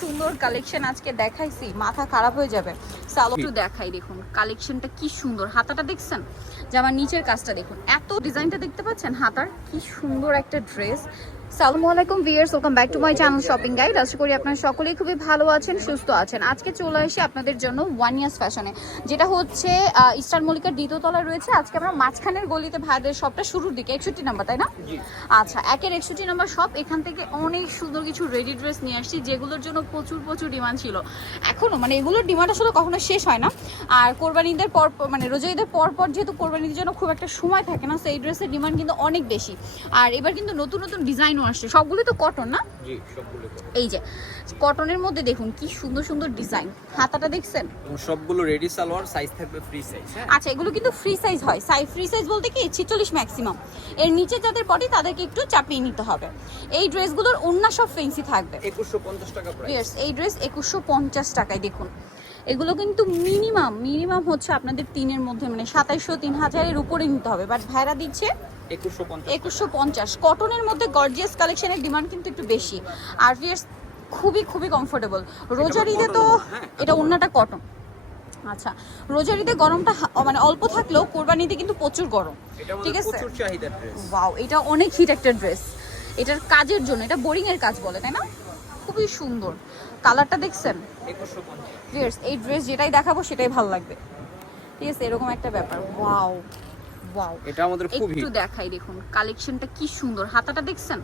সুন্দর কালেকশন আজকে দেখাইছি, মাথা খারাপ হয়ে যাবে। সালোয়ারটা দেখাই, দেখুন কালেকশনটা কি সুন্দর। হাতাটা দেখছেন, জামার নিচের কাজটা দেখুন, এত ডিজাইনটা দেখতে পাচ্ছেন হাতার, কি সুন্দর একটা ড্রেস। আসসালামু আলাইকুম viewers, welcome back to my channel shopping guide. আশা করি আপনারা সকলেই খুবই ভালো আছেন, সুস্থ আছেন। আজকে চলে আসি আপনাদের জন্য ওয়ান ইয়ার্স ফ্যাশনে, যেটা হচ্ছে ইস্টার্ন মল্লিকার দ্বিতীয় তলায় রয়েছে। আজকে আমরা মাঝখানের গলিতে ভাইদের শপটা শুরুর দিকে 61 নাম্বার, তাই না? আচ্ছা, 61 নাম্বার শপ। এখান থেকে অনেক সুন্দর কিছু রেডি ড্রেস নিয়ে আসছি, যেগুলোর জন্য প্রচুর প্রচুর ডিমান্ড ছিল। এখনও মানে এগুলোর ডিমান্ড আসলে কখনো শেষ হয় না। আর কোরবানি ঈদের পর মানে রোজা ঈদের পর পর যেহেতু কোরবানি ঈদের জন্য খুব একটা সময় থাকে না, সেই এই ড্রেসের ডিমান্ড কিন্তু অনেক বেশি। আর এবার কিন্তু নতুন নতুন ডিজাইনও আসছে, সবগুলো তো কটন না? জি, সবগুলো এই যে কটনের মধ্যে দেখুন কি সুন্দর সুন্দর ডিজাইন। হাতাটা দেখছেন, সবগুলো রেডি সালোয়ার, সাইজ থাকবে ফ্রি সাইজ। আচ্ছা, এগুলো কিন্তু ফ্রি সাইজ হয়। ফ্রি সাইজ বলতে কি 46 ম্যাক্সিমাম। এর নিচে যাদের বডি তাদেরকে একটু চাপিয়ে নিতে হবে। এই ড্রেসগুলোর ওন্না সব ফেন্সি থাকবে। 2150 টাকা প্রাইস। এই ড্রেস 2150 টাকায়। দেখুন এগুলো কিন্তু মিনিমাম হচ্ছে আপনাদের 3-এর মধ্যে, মানে 2700 3000-এর উপরে নিতে হবে। বাট ভাইরা দিচ্ছে 2150। কটনের মধ্যে গর্জিয়াস কালেকশনের ডিমান্ড কিন্তু একটু বেশি। আর ভিউয়ার্স খুবই খুবই কমফোর্টেবল। রোজার ঈদে তো এটা ওন্নাটা কটন। আচ্ছা, রোজার ঈদে গরমটা মানে অল্প থাকলেও কোরবানিতে কিন্তু প্রচুর গরম, ঠিক আছে? প্রচুর চাহিদার ড্রেস। ওয়াও, এটা অনেক হিট একটা ড্রেস। এটার কাজের জন্য, এটা বোরিং এর কাজ বলে, তাই না? খুবই সুন্দর। কালারটা দেখছেন? 2150। ভিউয়ার্স এই ড্রেস যেটাই দেখাবো সেটাই ভালো লাগবে, ঠিক আছে? এরকম একটা ব্যাপার। ওয়াও ওয়াও, এটা আমাদের খুব হিট। একটু দেখাই, দেখুন কালেকশনটা কি সুন্দর। হাতাটা দেখছেন,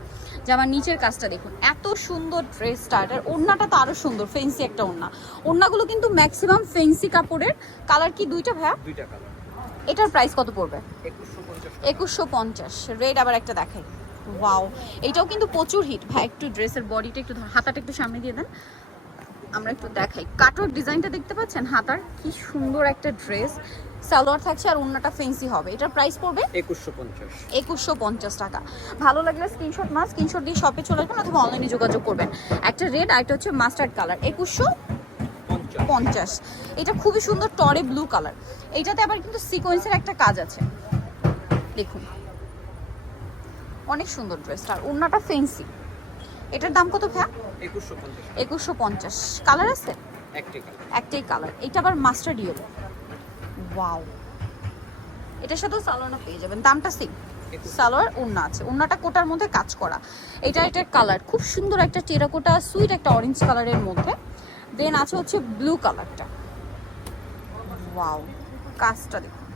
জামার নিচের কাজটা দেখুন, এত সুন্দর ড্রেসটা। আর ওড়নাটা তো আরো সুন্দর, ফেন্সি একটা ওড়না। ওড়নাগুলো কিন্তু ম্যাক্সিমাম ফেন্সি কাপড়ের। কালার কি দুইটা ভাইয়া? দুইটা কালার। এটার প্রাইস কত পড়বে? 2150। 2150। রেড আবার একটা দেখাই। ওয়াও, এটাও কিন্তু প্রচুর হিট। ভাই একটু ড্রেসের বডিটা একটু হাতাটা একটু সামনে দিয়ে দেন, আমরা একটু দেখাই। কাটর ডিজাইনটা দেখতে পাচ্ছেন, হাতার কি সুন্দর একটা ড্রেস। সালোয়ার থাকছে আর ওন্নাটা ফেন্সি হবে। এটার প্রাইস পড়বে 2150 টাকা। ভালো লাগলে স্ক্রিনশট দিয়ে শপে চলে আসবেন অথবা অনলাইনে যোগাযোগ করবেন। একটা রেড আর একটা হচ্ছে মাস্টার্ড কালার, 2150। এটা খুবই সুন্দর টরে ব্লু কালার। এইটাতে আবার কিন্তু সিকোয়েন্সের একটা কাজ আছে, দেখুন অনেক সুন্দর ড্রেসটা। আর ওন্নাটা ফেন্সি। এটার দাম কত ভাইয়া? 2150। কালার আছে একটাই কালার। এটা আবার মাস্টার্ড ইয়েলো। ওয়াও, এটার সাথেও সালোয়ার পেয়ে যাবেন, দামটা সেম। সালোয়ার ওন্না আছে, ওন্নাটা কোটার মধ্যে কাজ করা। এটার কালার খুব সুন্দর, একটা টেরাকোটা সুইট একটা অরেঞ্জ কালারের মধ্যে। দেন আছে হচ্ছে ব্লু কালারটা। ওয়াও, কাজটা দেখুন,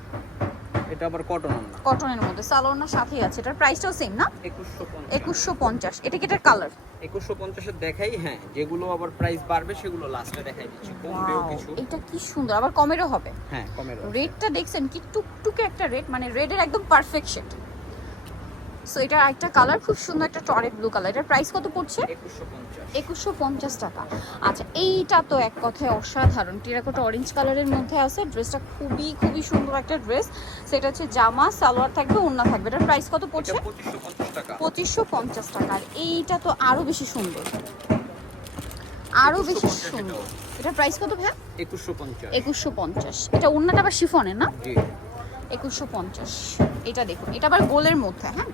এটা আবার কটন না, কটনের মধ্যে সালোয়ার সাথেই আছে। এটার প্রাইসটাও সেম না? 2150। এটা কি এটার কালার? 2150 এর দেখাই। হ্যাঁ, যেগুলো আবার প্রাইস বাড়বে সেগুলো লাস্টে দেখাই দিচ্ছি, কমবেও কিছু। এটা কি সুন্দর, আবার কমেরও হবে। হ্যাঁ, কমেরও। রেডটা দেখছেন কি টুকটুকে একটা রেড, মানে রেডের একদম পারফেক্ট শেড। সো এটা একটা কালার খুব সুন্দর, একটা টরে ব্লু কালার। এটার প্রাইস কত পড়ছে? 2150 টাকা। আচ্ছা, এইটা তো এক কথায় অসাধারণ, টেরাকোটা অরেঞ্জ কালারের মধ্যে আছে। ড্রেসটা খুবই খুবই সুন্দর একটা ড্রেস। সেটা হচ্ছে জামা, সালোয়ার থাকবে, ওড়না থাকবে। এটার প্রাইস কত পড়ছে? 2550 টাকা। 2550 টাকা। আর এইটা তো আরো বেশি সুন্দর, আরো বেশি সুন্দর। এটার প্রাইস কত ভাই? 2150। এটা ওড়নাটা আবার শিফনের না? জি, 2150। এটা দেখুন, এটা আবার গোলের মধ্যে। হ্যাঁ,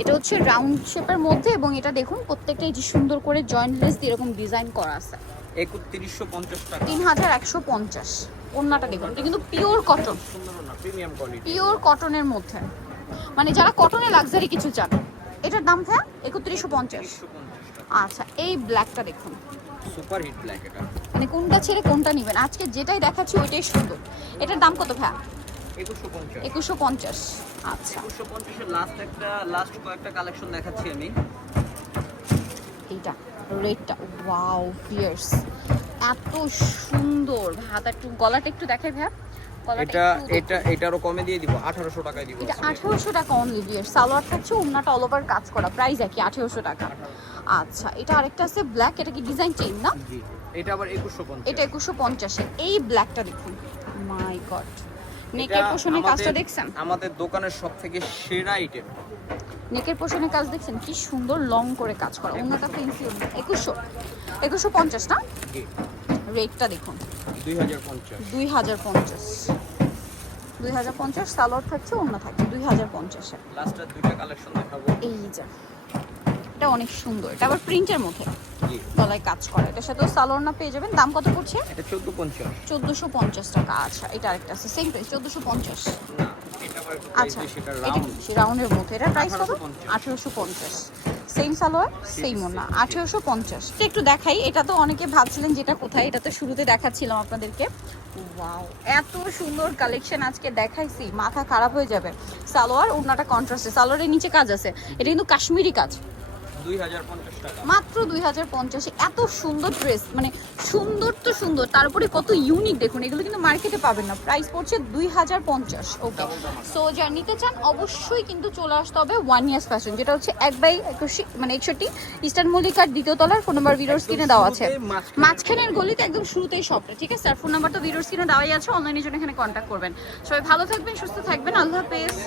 এটা হচ্ছে রাউন্ড শেপের মধ্যে, এবং এটা দেখুন প্রত্যেকটা এই যে সুন্দর করে জয়েন্ট লেস দিয়ে এরকম ডিজাইন করা আছে। 3150 টাকা। 3150। ওড়নাটা দেখুন, এটা কিন্তু পিওর কটন, সুন্দর না, প্রিমিয়াম কোয়ালিটি, পিওর কটনের মধ্যে। মানে যারা কটনে লাক্সারি কিছু চান, এটার দাম হ্যাঁ 3150। আচ্ছা, এই ব্ল্যাকটা দেখুন, সুপার হিট ব্ল্যাক। এটা মানে কোনটা ছেড়ে কোনটা নেবেন? আজকে যেটাই দেখাচ্ছি ওইটাই সুন্দর। এটার দাম কত ভাই? 2150। আচ্ছা, 2150 এর লাস্ট কয়েকটা কালেকশন দেখাচ্ছি আমি। এইটা রেডটা, ওয়াও ফিয়ার্স, এত সুন্দর। হাতা একটু, গলাটা একটু দেখাই ভাই। এটারও কমে দিয়ে দিব, 1800 টাকায় দিব। এটা 1800 টাকা অনলি। ভিউয়ার্স সালোয়ার থাকছে, ওন্নাটা অল ওভার কাজ করা, প্রাইস একই 1800 টাকা। আচ্ছা, এটা আরেকটা আছে ব্ল্যাক, এটা কি ডিজাইন চেইন না? জি, এটা আবার 2150। এটা 2150 এর। এই ব্ল্যাকটা দেখুন, মাই গড, নেকের পোশনের কাজটা দেখছেন? আমাদের দোকানের সবথেকে সেরা আইটেম। নেকের পোশনের কাজ দেখছেন কি সুন্দর, লং করে কাজ করা। ওন্নাটা ফেন্সি ওন্না। 2150 না? জি, রেটটা দেখুন, 2050। 2050 সালোয়ার থাকছে, ওন্না থাকছে 2050 এর। লাস্টের দুইটা কালেকশন দেখাবো। এই যে এটা অনেক সুন্দর, এটা আবার প্রিন্টের মধ্যে। জি। গলায় কাজ করা, এটার সাথেও সালোয়ার না পেয়ে যাবেন। দাম কত পড়ছে? এটা 1450। 1450 টাকা। আচ্ছা, এটা আরেকটা আছে সেম প্রাইস 1450। না, এটা আবার একটু প্রাইস আচ্ছা, বেশি, এটা এটা রাউন্ড। বেশি রাউন্ডের মধ্যে, এটা প্রাইস কত? 1850। 1850। সেম সালোয়ার সেম ওনা, 1850। এটা একটু দেখাই, এটা তো অনেকে ভাবছিলেন যেটা কোথায়, এটা তো শুরুতে দেখাচ্ছিলাম আপনাদেরকে। ওয়াও, এত সুন্দর কালেকশন আজকে দেখাইছি, মাথা খারাপ হয়ে যাবে। সালোয়ার ওনাটা কন্ট্রাস্টে, সালোয়ারের নিচে কাজ আছে, এটা কিন্তু কাশ্মীরি কাজ। 2050 টাকা। মাত্র 2050। এত সুন্দর ড্রেস, মানে সুন্দর তো সুন্দর, তারপরে কত ইউনিক দেখুন, এগুলো কিন্তু মার্কেটে পাবেন না। প্রাইস পড়ছে 2050। ওকে, সো যারা নিতে চান অবশ্যই কিন্তু চলে আসতে হবে ওয়ান ইয়ার্স ফ্যাশন, যেটা হচ্ছে 1/61 মানে 61 ইস্টার্ন মল্লিকার দ্বিতীয় তলার। ফোন নাম্বার ভিডিওর স্ক্রিনে দেওয়া আছে, মাঝখানের গলিতে একদম শুরুতেই শপটা, ঠিক আছে? আর ফোন নাম্বার তো ভিডিওর স্ক্রিনে দেওয়াই আছে, অনলাইনের জন্য এখানে কন্ট্যাক্ট করবেন। সবাই ভালো থাকবেন, সুস্থ থাকবেন, আল্লাহ হাফেজ।